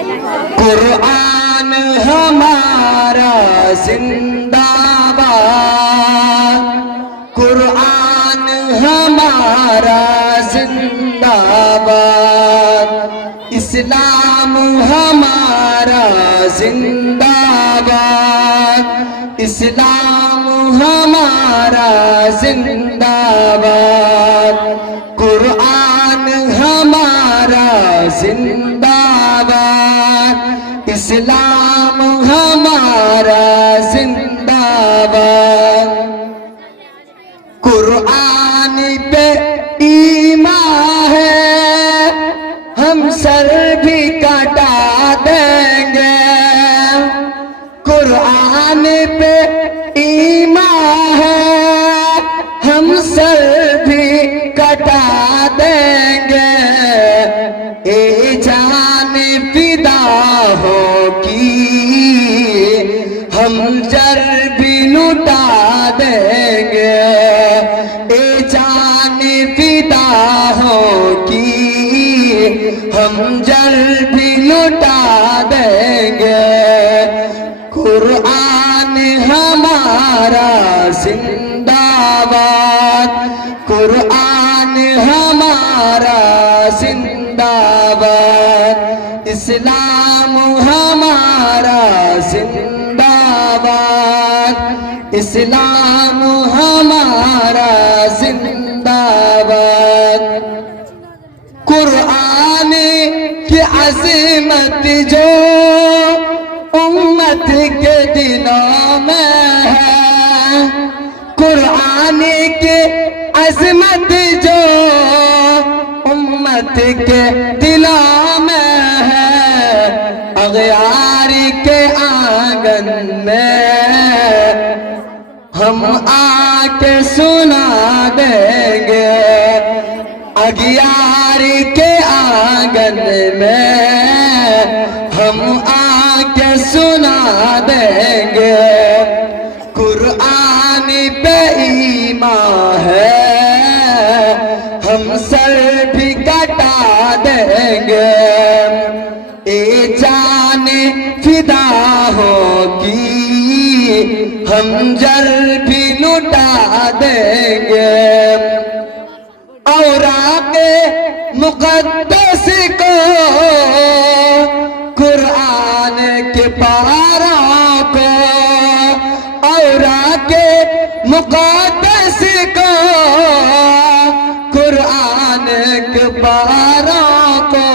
कुरान हमारा जिंदाबाद, कुरान हमारा जिंदाबाद, इस्लाम हमारा जिंदाबाद, इस्लाम हमारा जिंदाबाद, कुरान हमारा जिंदाबाद, इस्लाम हमारा जिंदाबाद। कुरान पे ईमान है, हम सर भी कटा देंगे। कुरान पे ईमान है, हम सर भी कटा देंगे। ए जान फिदा होगी, हम जर भी लुटा देंगे। ए जान फिदा होगी, हम जर भी लुटा देंगे। कुरान हमारा जिंदाबाद, कुरान हमारा जिंदाबाद, इस्लाम हमारा जिंदाबाद, इस्लाम हमारा जिंदाबाद। कुरान की अज़मत जो उम्मत के दिलों में है, कुरान के अज़मत जो उम्मत के दिलों में है। अग़यार के आंगन में हम आके सुना देंगे, अग़यार के आंगन में हम आके सुना देंगे। कुरान पे ईमान है, हम सर भी कटा देंगे। ए जान फिदा होगी, हम जर भी लुटा देंगे। और आके मुक़द्दस को, कुरान के पारों को, और आके मुक़द्दस को, कुरान के पारों को,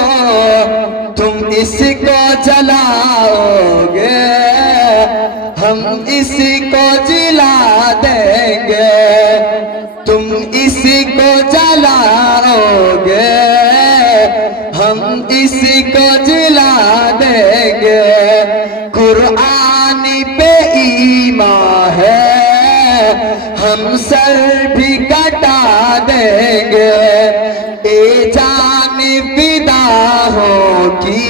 तुम इसको जलाओगे, हम इसी को जिला देंगे। तुम इसी को जलाओगे, हम इसी को जिला देंगे। कुरान पे ईमान है, हम सर भी कटा देंगे। ए जान फिदा होगी,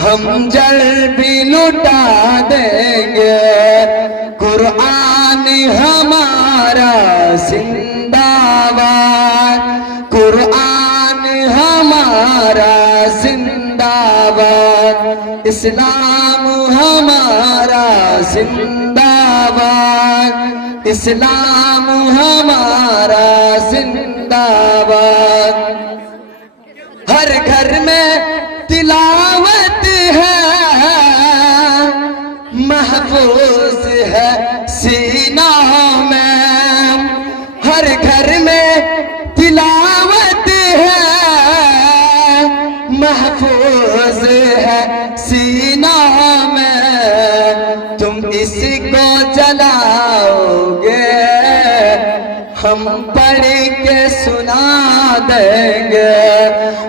हम जर भी लुटा देंगे। कुरान हमारा जिंदाबाद, कुरान हमारा जिंदाबाद, इस्लाम हमारा जिंदाबाद, इस्लाम हमारा जिंदाबाद। हर घर में तिलावत है, महफूज है सीनों में। हर घर में तिलावत है, महफूज है सीनों में। तुम इसको जलाओगे, हम पढ़ के सुना देंगे।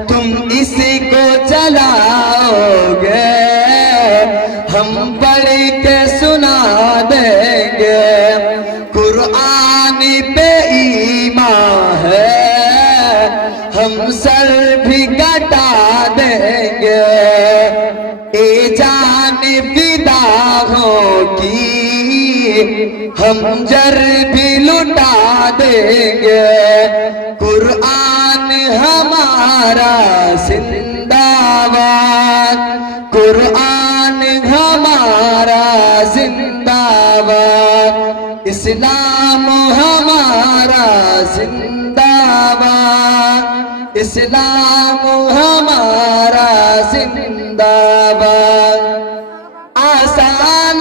तुम इसी को जलाओगे, हम पढ़ के सुना देंगे। कुरान पे ईमान है, हम सर भी कटा देंगे। ए जान फिदा होगी, हम जर भी लुटा देंगे। कुरान हमारा जिंदाबाद, कुरान हमारा जिंदाबाद, इस्लाम हमारा जिंदाबाद, इस्लाम हमारा जिंदाबाद। आसान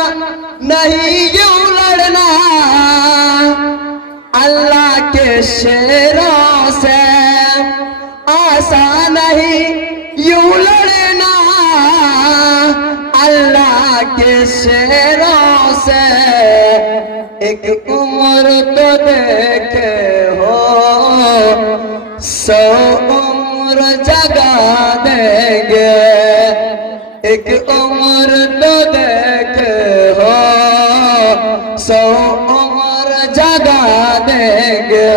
नहीं यूं लड़ना अल्लाह के शेरों से, आसान नहीं यूं लड़ना अल्लाह के शेरों से। एक उम्र तो देखे हो 100 उम्र जगा देंगे, एक उम्र तो देखे हो 100 उम्र जगा देंगे।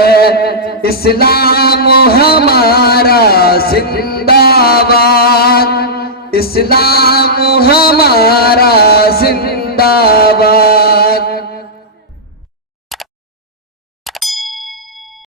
इस्लाम हमारा जिंदाबाद, इस्लाम हमारा जिंदाबाद।